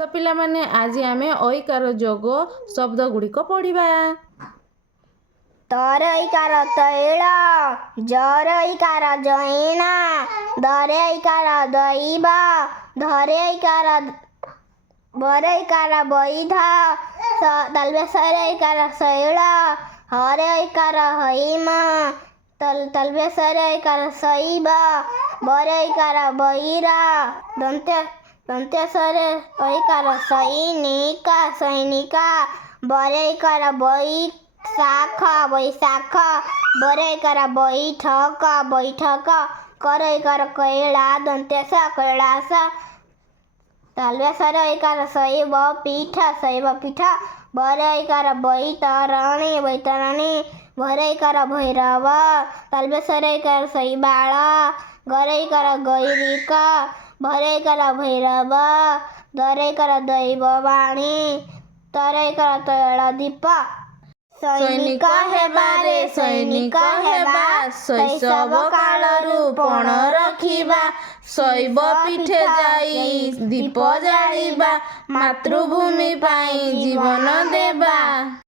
ଆସ ପିଲାମାନେ ଆଜି ଆମେ ଐକାର ଯୋଗ ଶବ୍ଦ ଗୁଡ଼ିକ ପଢ଼ିବା। ତରୈକାର ତୈଳ, ଜରୈକାର ଜୈନ, ଦରୈକାର ଦୈବ, ଧରୈକାର ବରୈକାର ବୈଧ, ତଲବେସରୈକାର ଶୈଳ, ହରୈକାର ହୈମ, ତଲବେସରୈକାର ଶୈବ, ବରୈକାର ବୈର, ଦନ୍ତେସରୈକାର ସୈନିକ ସୈନିକା, ବରୈକାର ବୈଶାଖ ବୈଶାଖ, ବରୈକାର ବୈଠକ ବୈଠକ, କରୈକାର କୈଳା ଦନ୍ତେସ କୈଳାସ, ତଲବେସରୈକାର ଶୈବ ପୀଠ ଶୈବ ପୀଠ, ବରୈକାର ବୈତରଣୀ ବୈତରଣୀ, ଭରୈକାର ଭୈରବ, ତଲବେସରୈକାର ଶୈବାଳ, ଗରୈକାର ଗୈରିକ, ଭରୈକାର ଭୈରବ, ଦରୈକାର ଦୈବବାଣୀ, ତରୈକାର ତୈଳଦୀପ। ସୈନିକ ହେବାରେ ସୈନିକ ହେବା, ଶୈଶବ କାଳରୁ ପଣ ରଖିବା, ଶୈବ ପୀଠେ ଯାଇ ଦୀପ ଜାଳିବା, ମାତୃଭୂମି ପାଇଁ ଜୀବନ ଦେବା।